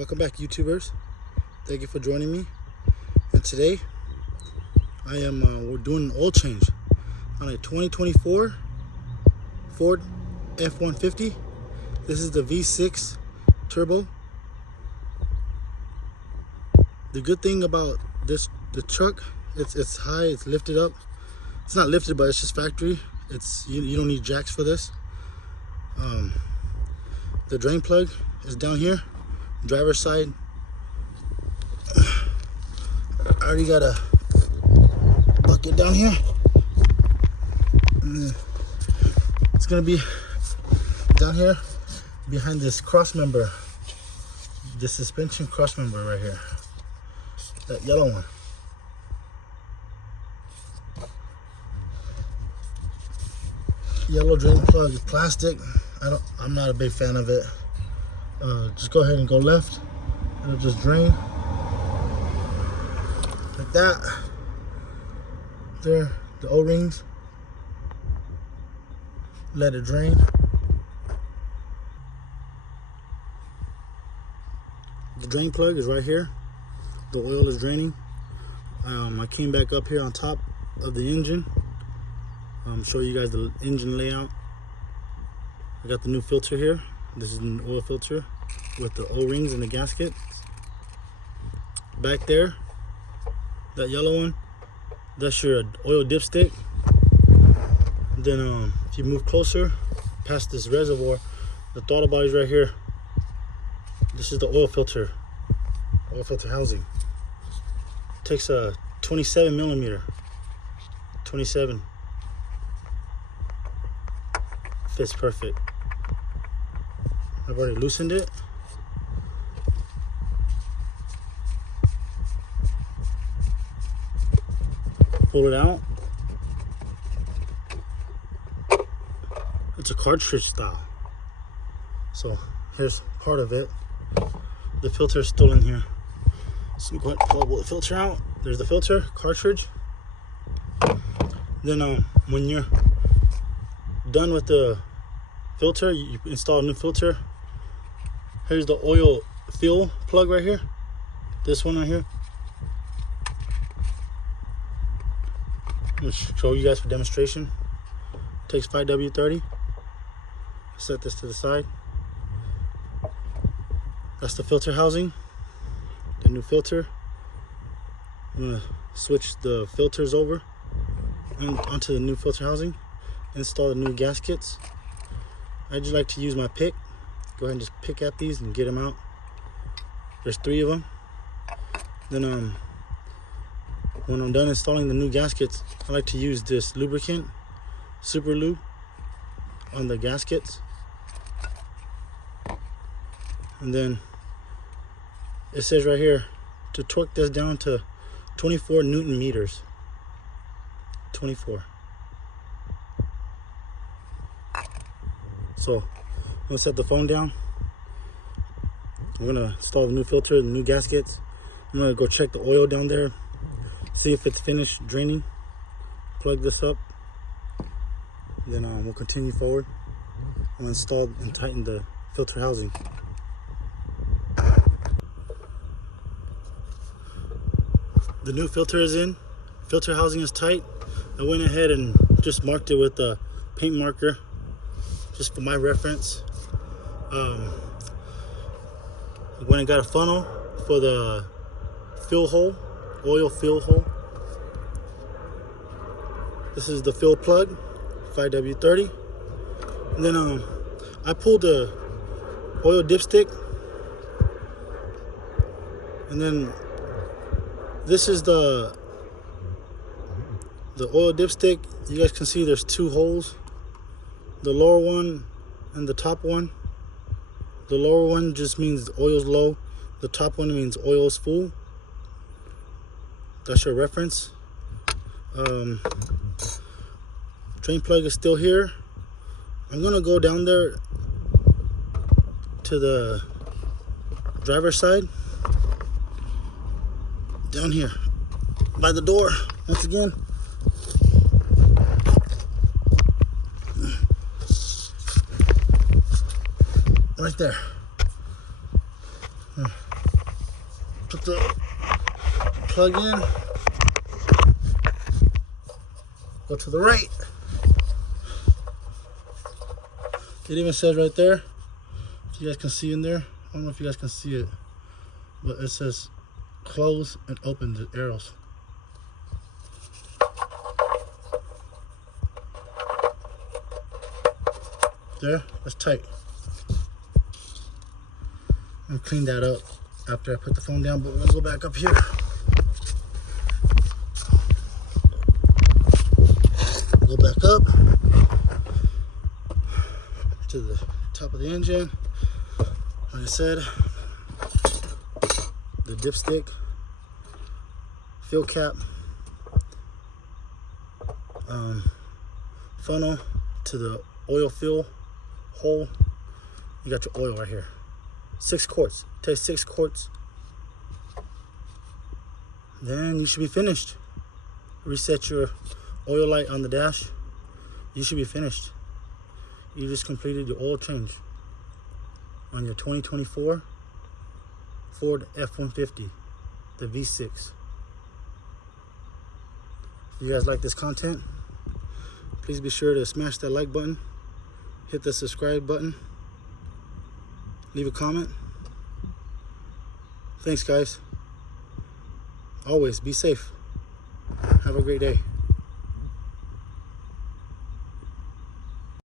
Welcome back, YouTubers. Thank you for joining me. And today I am we're doing an oil change on a 2024 Ford F-150. This is the V6 turbo. The good thing about the truck, it's high, it's lifted up. It's not lifted, but it's just factory. You don't need jacks for this. The drain plug is down here, driver's side. I already got a bucket down here. It's gonna be down here behind this cross member, this suspension cross member right here, that yellow one. Yellow drain plug is plastic. I'm not a big fan of it. Just go ahead and go left. It'll just drain like that. There, the O-rings. Let it drain. The drain plug is right here. The oil is draining. I came back up here on top of the engine. Show you guys the engine layout. I got the new filter here. This is an oil filter with the O-rings and the gasket. Back there, that yellow one, that's your oil dipstick. Then if you move closer past this reservoir, the throttle body's right here. This is the oil filter housing. Takes a 27 millimeter. 27. Fits perfect. I've already loosened it. Pull it out. It's a cartridge style. So here's part of it. The filter is still in here. So go ahead and pull the filter out. There's the filter, cartridge. Then when you're done with the filter, you install a new filter. Here's the oil fill plug right here. This one right here. I'm gonna show you guys for demonstration. Takes 5W30. Set this to the side. That's the filter housing, the new filter. I'm gonna switch the filters over and onto the new filter housing. Install the new gaskets. I just like to use my pick. Go ahead and just pick at these and get them out. There's 3 of them. Then when I'm done installing the new gaskets, I like to use this lubricant, Super Lube, on the gaskets. And then it says right here to torque this down to 24 Newton meters. 24. So I'm gonna set the phone down. I'm gonna install the new filter, the new gaskets. I'm gonna go check the oil down there, see if it's finished draining. Plug this up. Then we'll continue forward. I'll install and tighten the filter housing. The new filter is in. Filter housing is tight. I went ahead and just marked it with a paint marker, just for my reference. I went and got a funnel for the fill hole, oil fill hole. This is the fill plug, 5W30. And then I pulled the oil dipstick. And then this is the oil dipstick. You guys can see there's 2 holes. The lower one and the top one. The lower one just means oil's low. The top one means oil's full. That's your reference. Drain plug is still here. I'm gonna go down there to the driver's side. Down here by the door once again. Right there. put the plug in. Go to the right. It even says right there, if you guys can see in there, I don't know if you guys can see it, but it says close and open the arrows. There, that's tight. I'm gonna clean that up after I put the phone down, but let's go back up here. Go back up to the top of the engine. Like I said, the dipstick, fuel cap, funnel to the oil fill hole. You got your oil right here. 6 quarts. Take 6 quarts. Then you should be finished. Reset your oil light on the dash. You should be finished. You just completed your oil change on your 2024 Ford F-150, the V6. If you guys like this content, please be sure to smash that like button, hit the subscribe button, leave a comment. Thanks, guys. Always be safe. Have a great day.